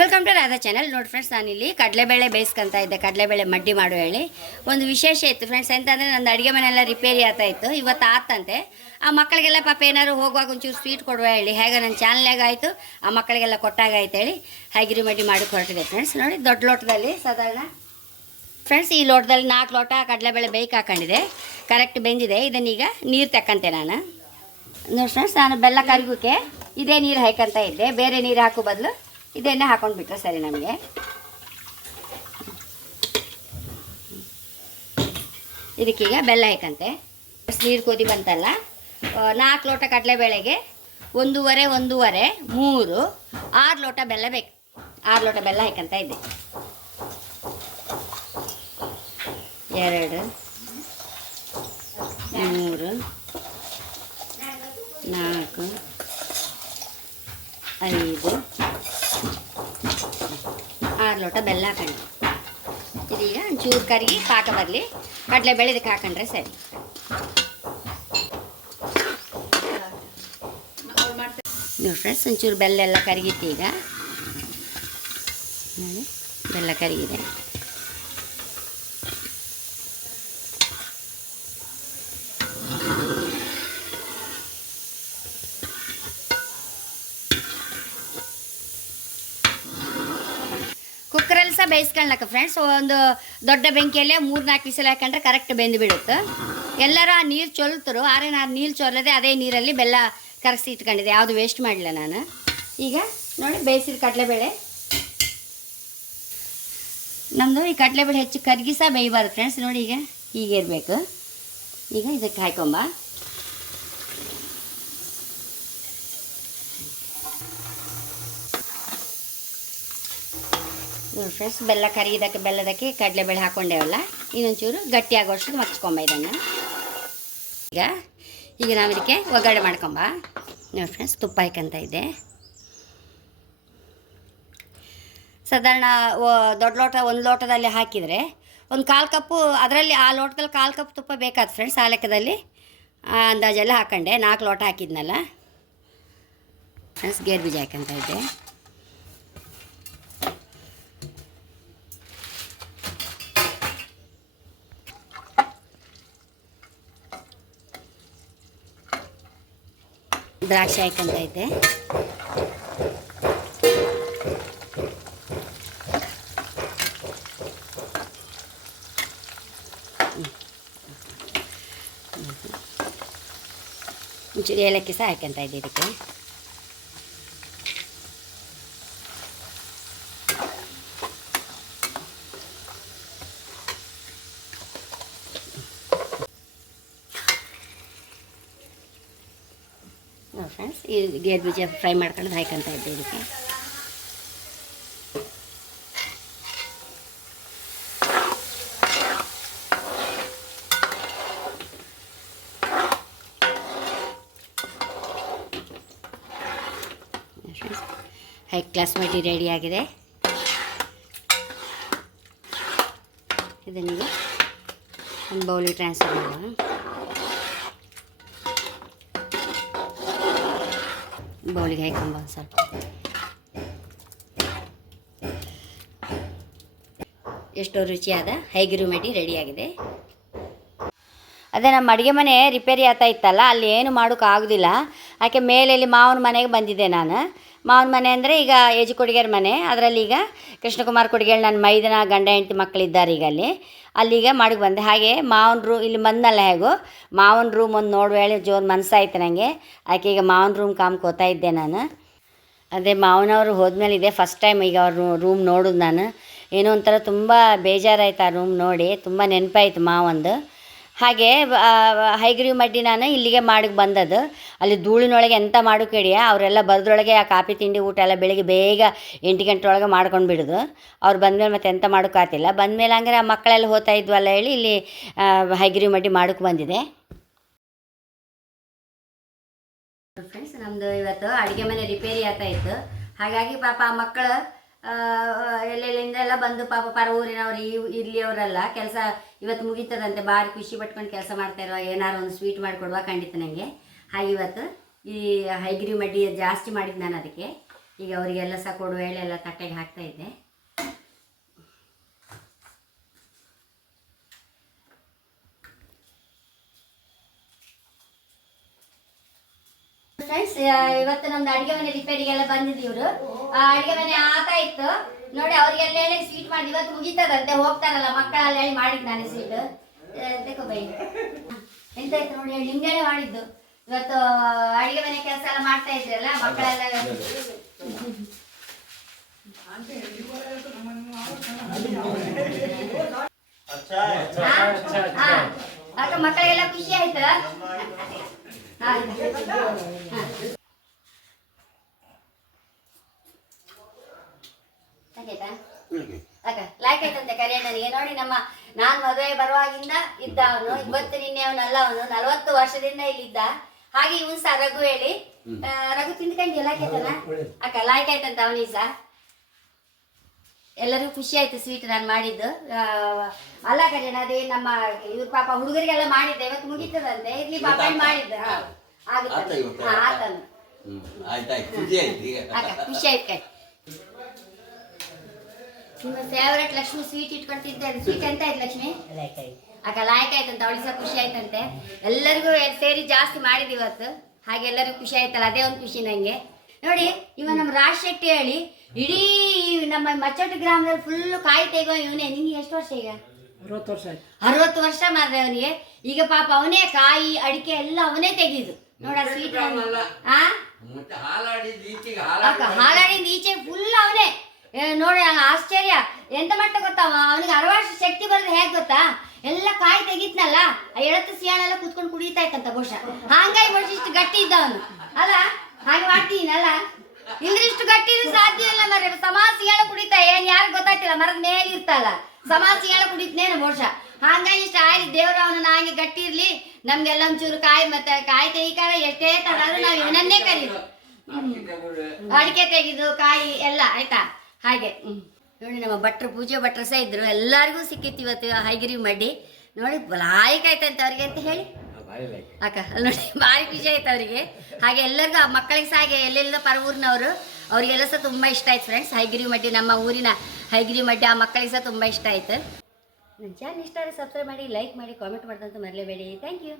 Welcome to Radha channel ನೋಡಿ friends ನಾನಿಲ್ಲಿ ಕಡಲೆಬೇಳೆ ಬೇಯಿಸ್ಕೊಂತ ಇದ್ದೆ. ಕಡಲೆಬೇಳೆ ಮಡ್ಡಿ ಮಾಡು ಹೇಳಿ. ಒಂದು ವಿಶೇಷ ಇತ್ತು ಫ್ರೆಂಡ್ಸ್ ಎಂತಂದರೆ ನಂದು ಅಡುಗೆ ಮನೆಯೆಲ್ಲ ರಿಪೇರಿ ಆಗ್ತಾ ಇತ್ತು. ಇವತ್ತು ಆತಂತೆ. ಆ ಮಕ್ಕಳಿಗೆಲ್ಲ ಪಾಪ ಏನಾದ್ರು ಹೋಗುವಾಗ ಒಂಚೂರು ಸ್ವೀಟ್ ಕೊಡುವ ಹೇಳಿ. ಹೇಗೆ ನನ್ನ ಚಾನಲ್ನಾಗ ಆಯಿತು. ಆ ಮಕ್ಕಳಿಗೆಲ್ಲ ಕೊಟ್ಟಾಗ ಆಯ್ತು ಹೇಳಿ. ಹೈಗಿರಿ ಮಡ್ಡಿ ಮಾಡಿ ಹೊರಟಿದೆ ಫ್ರೆಂಡ್ಸ್ ನೋಡಿ, ದೊಡ್ಡ ಲೋಟದಲ್ಲಿ ಸಾಧಾರಣ. ಫ್ರೆಂಡ್ಸ್ ಈ ಲೋಟದಲ್ಲಿ ನಾಲ್ಕು ಲೋಟ ಕಡಲೆಬೇಳೆ ಬೇಯ್ಕೆ ಹಾಕೊಂಡಿದೆ ಕರೆಕ್ಟ್ ಬೆಂದಿದೆ. ಇದನ್ನೀಗ ನೀರು ತಕ್ಕಂತೆ ನಾನು. ನೋಡಿ ಫ್ರೆಂಡ್ಸ್ ನಾನು ಬೆಲ್ಲ ಕರಿಗೋಕೆ ಇದೇ ನೀರು ಹಾಕಂತ ಇದ್ದೆ. ಬೇರೆ ನೀರು ಹಾಕೋ ಬದಲು ಇದನ್ನೇ ಹಾಕೊಂಡ್ಬಿಟ್ರೆ ಸರಿ ನಮಗೆ. ಇದಕ್ಕೀಗ ಬೆಲ್ಲ ಹಾಕಂತೆ. ನೀರು ಕೋದಿ ಬಂತಲ್ಲ? ನಾಲ್ಕು ಲೋಟ ಕಡಲೆಬೇಳೆಗೆ, ಒಂದೂವರೆ ಒಂದೂವರೆ, ಮೂರು, ಆರು ಲೋಟ ಬೆಲ್ಲ ಬೇಕು. ಆರು ಲೋಟ ಬೆಲ್ಲ ಹಾಕಂತ ಇದೆ ಎರಡು, ಮೂರು, ನಾಲ್ಕು, ಐದು ಲೋಟ, ಬೆಲ್ಲ ಹಾಕೊಂಡು ಇದೀಗ ಒಂಚೂರು ಕರಗಿ ಪಾಕ ಬರಲಿ. ಕಡಲೆ ಬೆಳೆದಕ್ಕೆ ಹಾಕೊಂಡ್ರೆ ಸರಿ. ನೋಡಿ ಫ್ರೆಂಡ್ಸ್ ಒಂಚೂರು ಬೆಲ್ಲ ಎಲ್ಲ ಕರಗಿತ್ತು ಈಗ. ಬೆಲ್ಲ ಕರಗಿದೆ. ಸಹ ಫ್ರೆಂಡ್ಸ್ ಒಂದು ದೊಡ್ಡ ಬೆಂಕಿಯಲ್ಲೇ ಮೂರು ನಾಲ್ಕು ವಿಸಿಲ್ ಹಾಕೊಂಡ್ರೆ ಕರೆಕ್ಟ್ ಬೆಂದು ಬಿಡುತ್ತೆ. ಎಲ್ಲರೂ ಆ ನೀರು ಚೊಲ್ತರು ಆದ್ರೆ ನಾನು ನೀರು ಚೊಲ್ಲದೆ ಅದೇ ನೀರಲ್ಲಿ ಬೆಲ್ಲ ಕರಗಿಸಿ ಇಟ್ಕೊಂಡಿದ್ದೆ. ಯಾವುದು ವೇಸ್ಟ್ ಮಾಡಲಿಲ್ಲ ನಾನು. ಈಗ ನೋಡಿ, ಬೇಯಿಸಿದ ಕಡಲೆಬೇಳೆ. ನಮ್ಮದು ಈ ಕಡಲೆಬೇಳೆ ಹೆಚ್ಚು ಕರ್ಗಿಸ ಬೇಯಬಾರ್ದು ಫ್ರೆಂಡ್ಸ್ ನೋಡಿ ಈಗ ಹೀಗೆ ಇರಬೇಕು. ಈಗ ಇದಕ್ಕೆ ಹಾಕೊಂಬ. ನೋಡಿ ಫ್ರೆಂಡ್ಸ್ ಬೆಲ್ಲ ಕರಿಯೋದಕ್ಕೆ, ಬೆಲ್ಲದಕ್ಕೆ ಕಡಲೆಬೇಳೆ ಹಾಕೊಂಡೇವಲ್ಲ? ಇನ್ನೊಂಚೂರು ಗಟ್ಟಿಯಾಗಿ ವರ್ಷದ ಮಚ್ಕೊಂಬ ಇದನ್ನು. ಈಗ ಈಗ ನಾವು ಇದಕ್ಕೆ ಒಗ್ಗರಣೆ ಮಾಡ್ಕೊಂಬ. ನೋಡಿ ಫ್ರೆಂಡ್ಸ್ ತುಪ್ಪ ಹಾಕಂತ ಇದೆ. ಸಾಧಾರಣ ದೊಡ್ಡ ಲೋಟ, ಒಂದು ಲೋಟದಲ್ಲಿ ಹಾಕಿದರೆ, ಒಂದು ಕಾಲು ಕಪ್ಪು, ಅದರಲ್ಲಿ ಆ ಲೋಟದಲ್ಲಿ ಕಾಲು ಕಪ್ ತುಪ್ಪ ಬೇಕಾದ ಫ್ರೆಂಡ್ಸ್ ಆ ಲೆಕ್ಕದಲ್ಲಿ ಅಂದಾಜೆಲ್ಲ ಹಾಕೊಂಡೆ. ನಾಲ್ಕು ಲೋಟ ಹಾಕಿದ್ನಲ್ಲ. ಫ್ರೆಂಡ್ಸ್ ಗೇರ್ ಬೀಜ ಹಾಕಂತ ಇದ್ದೆ. ದ್ರಾಕ್ಷಿ ಹಾಕೊಂತ ಇದ್ದೆ ಒಂಚೂರು ಏಲಕ್ಕಿ ಸಹ ಹಾಕಂತ ಇದ್ದೆ ಇದಕ್ಕೆ ಫ್ರೆಂಡ್ಸ್ ಈ ಗೇರ್ ಬೀಜ ಫ್ರೈ ಮಾಡ್ಕೊಂಡು ಹಾಕಂತ ಇದ್ದೆ ಇದಕ್ಕೆ. ಹೈ ಕ್ಲಾಸ್ ಮಟ್ಟಿ ರೆಡಿ ಆಗಿದೆ. ಇದನ್ನೀಗ ಒಂದು ಬೌಲಿಗೆ ಟ್ರಾನ್ಸ್ಫರ್ ಮಾಡೋಣ. ಬೌಲಿಗೆ ಹಾಕೊಂಬ ಸ್ವಲ್ಪ ಎಷ್ಟೋ ರುಚಿಯಾದ ಹೈಗಿರು ಮೆಡಿ ರೆಡಿಯಾಗಿದೆ. ಅದೇ ನಮ್ಮ ಅಡುಗೆ ಮನೆ ರಿಪೇರಿ ಆಗ್ತಾ ಇತ್ತಲ್ಲ, ಅಲ್ಲಿ ಏನು ಮಾಡೋಕ್ಕಾಗೋದಿಲ್ಲ ಆಕೆ ಯಾಕೆ ಮೇಲೆ ಇಲ್ಲಿ ಮಾವನ ಮನೆಗೆ ಬಂದಿದ್ದೆ ನಾನು. ಮಾವನ ಮನೆ ಅಂದರೆ ಈಗ ಏಜು ಕೊಡಿಗೆರ ಮನೆ. ಅದರಲ್ಲಿ ಈಗ ಕೃಷ್ಣಕುಮಾರ್ ಕೊಡಿಗೇಳ್ ನನ್ನ ಮೈದನ ಗಂಡ ಹೆಂಡತಿ ಮಕ್ಕಳಿದ್ದಾರೆ ಈಗ ಅಲ್ಲಿ. ಅಲ್ಲಿಗ ಮಾಡಿ ಬಂದೆ. ಹಾಗೆ ಮಾವನ ರೂ ಇಲ್ಲಿ ಬಂದಲ್ಲ ಹೇಗೋ, ಮಾವನ ರೂಮ್ ಒಂದು ನೋಡುವ ಹೇಳಿ ಜೋರು ಮನಸ್ಸಾಯ್ತು ನನಗೆ ಆಕೆ ಈಗ ಮಾವನ ರೂಮ್ ಕಾಮ್ಕೋತಾ ಇದ್ದೆ ನಾನು. ಅದೇ ಮಾವನವರು ಹೋದ್ಮೇಲೆ ಇದೆ ಫಸ್ಟ್ ಟೈಮ್ ಈಗ ಅವ್ರ ರೂಮ್ ನೋಡೋದು ನಾನು. ಏನೋ ಒಂಥರ ತುಂಬ ಬೇಜಾರಾಯ್ತು ಆ ರೂಮ್ ನೋಡಿ. ತುಂಬ ನೆನಪಾಯ್ತು ಮಾವಂದು. ಹಾಗೆ ಹೈಗ್ರೀವ್ ಮಡ್ಡಿ ನಾನು ಇಲ್ಲಿಗೆ ಮಾಡಕ್ಕೆ ಬಂದದ್ದು. ಅಲ್ಲಿ ಧೂಳಿನೊಳಗೆ ಎಂಥ ಮಾಡು ಕೇಳಿಯ ಅವರೆಲ್ಲ ಬರೋದ್ರೊಳಗೆ ಆ ಕಾಫಿ ತಿಂಡಿ ಊಟ ಎಲ್ಲ ಬೆಳಿಗ್ಗೆ ಬೇಗ ಎಂಟು ಗಂಟೆ ಒಳಗೆ ಮಾಡ್ಕೊಂಡು ಬಿಡೋದು. ಅವ್ರು ಬಂದಮೇಲೆ ಮತ್ತೆ ಎಂತ ಮಾಡೋಕ್ಕಾತಿಲ್ಲ ಬಂದಮೇಲೆ ಹಂಗಾರೆ ಆ ಮಕ್ಕಳೆಲ್ಲ ಹೋತಾ ಇದ್ವಲ್ಲ ಹೇಳಿ ಇಲ್ಲಿ ಹೈಗ್ರೀವ್ ಮಡ್ಡಿ ಮಾಡೋಕ್ಕೆ ಬಂದಿದೆ. ಫ್ರೆಂಡ್ಸ್ ನಮ್ಮದು ಇವತ್ತು ಅಡುಗೆ ಮನೆ ರಿಪೇರಿ ಆಗ್ತಾ ಇತ್ತು. ಹಾಗಾಗಿ ಪಾಪ ಆ ಮಕ್ಕಳು ಎಲ್ಲೆಲ್ಲಿಂದ ಎಲ್ಲ ಬಂದು ಪಾಪ ಪರ ಊರಿನವ್ರು ಈ ಇಲ್ಲಿಯವರೆಲ್ಲ ಕೆಲಸ ಇವತ್ತು ಮುಗೀತದಂತೆ, ಭಾರಿ ಖುಷಿ ಪಟ್ಕೊಂಡು ಕೆಲಸ ಮಾಡ್ತಾ ಇರೋ ಏನಾರು ಒಂದು ಸ್ವೀಟ್ ಮಾಡಿಕೊಡುವ ಖಂಡಿತ ನನಗೆ ಹಾಗೆ ಇವತ್ತು ಈ ಹೈಗ್ರಿ ಮಡ್ಡಿ ಜಾಸ್ತಿ ಮಾಡಿದ್ದು ನಾನು ಅದಕ್ಕೆ. ಈಗ ಅವರಿಗೆಲ್ಲ ಸಹ ಕೊಡುವ ಎಲ್ಲ ತಟ್ಟೆಗೆ ಹಾಕ್ತಾ ಇದ್ದೆ. ಇವತ್ತು ನಮ್ದು ಅಡಿಗೆ ಮನೆ ರಿಪೇರಿಗೆಲ್ಲ ಬಂದಿದ್ದು ಇವರು. ಅಡಿಗೆ ಮನೆ ಆತಾ ಇತ್ತು ನೋಡಿ ಅವ್ರಿಗೆಲ್ಲ ಹೇಳಿ ಸ್ವೀಟ್ ಮಾಡಿ ಇವತ್ತು ಮುಗಿತದಂತೆ ಹೋಗ್ತಾರಲ್ಲ ಮಕ್ಕಳೆಲ್ಲ ಹೇಳಿ ಮಾಡಿದ್ ನಾನು ಸ್ವೀಟ್ ತೆಕೋ ಬೈ. ಎಂತ ಆಯ್ತು ನೋಡಿ ಹೇಳಿ ನಿಮ್ಗೆ ಮಾಡಿದ್ದು. ಇವತ್ತು ಅಡಿಗೆ ಮನೆ ಕೆಲಸ ಎಲ್ಲ ಮಾಡ್ತಾ ಇದ್ರಲ್ಲ ಮಕ್ಕಳೆಲ್ಲ ಮಕ್ಕಳಿಗೆಲ್ಲ ಖುಷಿ ಆಯ್ತಾ? ಅಕ್ಕ ಲೈಕ್ ಆಯ್ತಂತೆ ಕರಿಯಣ್ಣನಿಗೆ. ನೋಡಿ ನಮ್ಮ ನಾನ್ ಮದುವೆ ಬರುವಾಗಿಂದ ಇದ್ದ ಅವನು ಇವತ್ತು ನಿನ್ನೆ ಅವನಲ್ಲ ಅವನು ನಲವತ್ತು ವರ್ಷದಿಂದ ಇಲ್ಲಿದ್ದ. ಹಾಗೆ ಇವನ್ ಸಹ ರಘು ಹೇಳಿ. ರಘು ತಿಂದ್ಕೊಂಡು ಎಲ್ಲ ಆಯ್ತಾನ ಅಕ್ಕ ಲೈಕ್ ಆಯ್ತಂತ ಅವನಿಗೆ ಸಹ ಎಲ್ಲರಿಗೂ ಖುಷಿ ಆಯ್ತು ಸ್ವೀಟ್ ನಾನು ಮಾಡಿದ್ದು. ಅಲ್ಲ ಕರಿಯಣ್ಣ ಅದೇ ನಮ್ಮ ಇವ್ರ ಪಾಪ ಹುಡುಗರಿಗೆಲ್ಲ ಮಾಡಿದ್ದೆ ಇವತ್ತು ಮುಗೀತದಂತೆ. ಇರ್ಲಿ ಪಾಪ ಮಾಡಿದ್ದ. ಆಗುತ್ತೆ ಆತನು. ಆಯ್ತಾಯ್ತು ಖುಷಿ ಆಯ್ತು ಈಗ ಅಕ್ಕ ಖುಷಿ ಆಯ್ತು ಕೈ ನಿಮ್ಮ ಫೇವರೇಟ್ ಲಕ್ಷ್ಮಿ ಸ್ವೀಟ್ ಇಟ್ಕೊಂಡು ತಿಂತಾರೆ ಸ್ವೀಟ್ ಎಂತ ಆಯ್ತು ಲಕ್ಷ್ಮಿ? ಅಕ್ಕ ಲಾಯಕ್ ಆಯ್ತಂತ ಅವಳಿಗೆ ಸಹ ಖುಷಿ ಆಯ್ತಂತೆ. ಎಲ್ಲರಿಗೂ ಸೇರಿ ಜಾಸ್ತಿ ಮಾಡಿದ್ವಿ ಇವತ್ತು ಹಾಗೆ ಎಲ್ಲರಿಗೂ ಖುಷಿ ಆಯ್ತಲ್ಲ ಅದೇ ಒಂದು ಖುಷಿ ನಂಗೆ. ನೋಡಿ ಇವ ನಮ್ಮ ರಾಜ್ ಶೆಟ್ಟಿ ಹೇಳಿ ಇಡೀ ನಮ್ಮ ಮಚ್ಚಟ್ಟು ಗ್ರಾಮದಲ್ಲಿ ಫುಲ್ ಕಾಯಿ ತೆಗೋ ಇವನೇ. ನಿಂಗೆ ಎಷ್ಟು ವರ್ಷ ಈಗ? ಅರವತ್ತು ವರ್ಷ ಆಯ್ತು. ಅರವತ್ತು ವರ್ಷ ಮಾರ್ರೆ ಅವನಿಗೆ. ಈಗ ಪಾಪ ಅವನೇ ಕಾಯಿ ಅಡಿಕೆ ಎಲ್ಲ ಅವನೇ ತೆಗೆದು ನೋಡ ಸ್ವೀಟ್ ಹಾಲಾಡಿದ ಈಚೆಗೆ ಫುಲ್ ನೋಡಿ ನಂಗೆ ಆಶ್ಚರ್ಯ. ಎಂತ ಮಟ್ಟ ಗೊತ್ತಾ ಅವನಿಗೆ ಅರವಷ್ಟು ಶಕ್ತಿ ಬರೋದು ಹೇಗೆ ಗೊತ್ತಾ? ಎಲ್ಲ ಕಾಯಿ ತೆಗಿತ್ನಲ್ಲ ಆ ಎಳತ್ತು ಸಿಯಾಳೆಲ್ಲ ಕುತ್ಕೊಂಡು ಕುಡಿತಾ ಇತ್ತಂತ ಬಹುಶಃ. ಹಂಗಾಗಿ ಬಹುಶಃ ಇಷ್ಟು ಗಟ್ಟಿ ಇದ್ದ ಅವನು ಅಲ್ಲ ಹಾಗೆ ಮಾಡ್ತೀನಲ್ಲ? ಇಲ್ದ್ರೆ ಇಷ್ಟು ಗಟ್ಟಿ ಸಾಧ್ಯ ಇಲ್ಲ ಮರ ಸಮಾಜ ಸಿಯಾಳ ಕುಡಿತಾ ಏನ್ ಯಾರು ಗೊತ್ತಾಗ್ತಿಲ್ಲ ಮರದ ಮೇಲೆ ಇರ್ತಲ್ಲ ಸಮಾಜ ಸಿಯಾಳ ಕುಡಿತನೇನು ಬಹುಶಃ. ಹಂಗಾಗಿ ಇಷ್ಟ ಆಯ್ತು ದೇವ್ರ ಅವನನ್ನ ಹಾಗೆ ಗಟ್ಟಿ ಇರ್ಲಿ. ನಮ್ಗೆಲ್ಲ ಒಂಚೂರು ಕಾಯಿ ಮತ್ತೆ ಕಾಯಿ ತೆಗಿಕಾರ ಎಷ್ಟೇ ತಡ ನಾವು ಇವನನ್ನೇ ಕರೀದು ಅಡಿಕೆ ತೆಗೆದು ಕಾಯಿ ಎಲ್ಲ ಆಯ್ತಾ? ಹಾಗೆ. ನೋಡಿ ನಮ್ಮ ಭಟ್ರು ಪೂಜೆ ಭಟ್ರು ಸಹ ಇದ್ರು. ಎಲ್ಲರಿಗೂ ಸಿಕ್ಕಿತ್ತು ಇವತ್ತು ಹೈಗಿರಿ ಮಡ್ಡಿ. ನೋಡಿ ಲಾಯಕ್ ಅಂತ ಅವ್ರಿಗೆ ಅಂತ ಹೇಳಿ. ಅಕ್ಕ ನೋಡಿ ಭಾರಿ ಖುಷಿ ಆಯ್ತು ಅವರಿಗೆ. ಹಾಗೆ ಎಲ್ಲರಿಗೂ ಆ ಮಕ್ಕಳಿಗೆ ಸಹ ಹಾಗೆ ಎಲ್ಲೆಲ್ಲ ಪರ ಊರಿನವರು ಅವರಿಗೆಲ್ಲ ಸಹ ತುಂಬ ಇಷ್ಟ ಆಯ್ತು ಫ್ರೆಂಡ್ಸ್ ಹೈಗಿರಿ ಮಡ್ಡಿ ನಮ್ಮ ಊರಿನ ಹೈಗಿರಿ ಮಡ್ಡಿ ಆ ಮಕ್ಕಳಿಗೆ ಸಹ ತುಂಬ ಇಷ್ಟ ಆಯ್ತು. ನನ್ನ ಚಾನಲ್ ಇಷ್ಟ ಆದರೆ ಸಬ್ಸ್ಕ್ರೈಬ್ ಮಾಡಿ ಲೈಕ್ ಮಾಡಿ ಕಾಮೆಂಟ್ ಮಾಡ್ದಂತ ಮರಲೇಬೇಡಿ. Thank you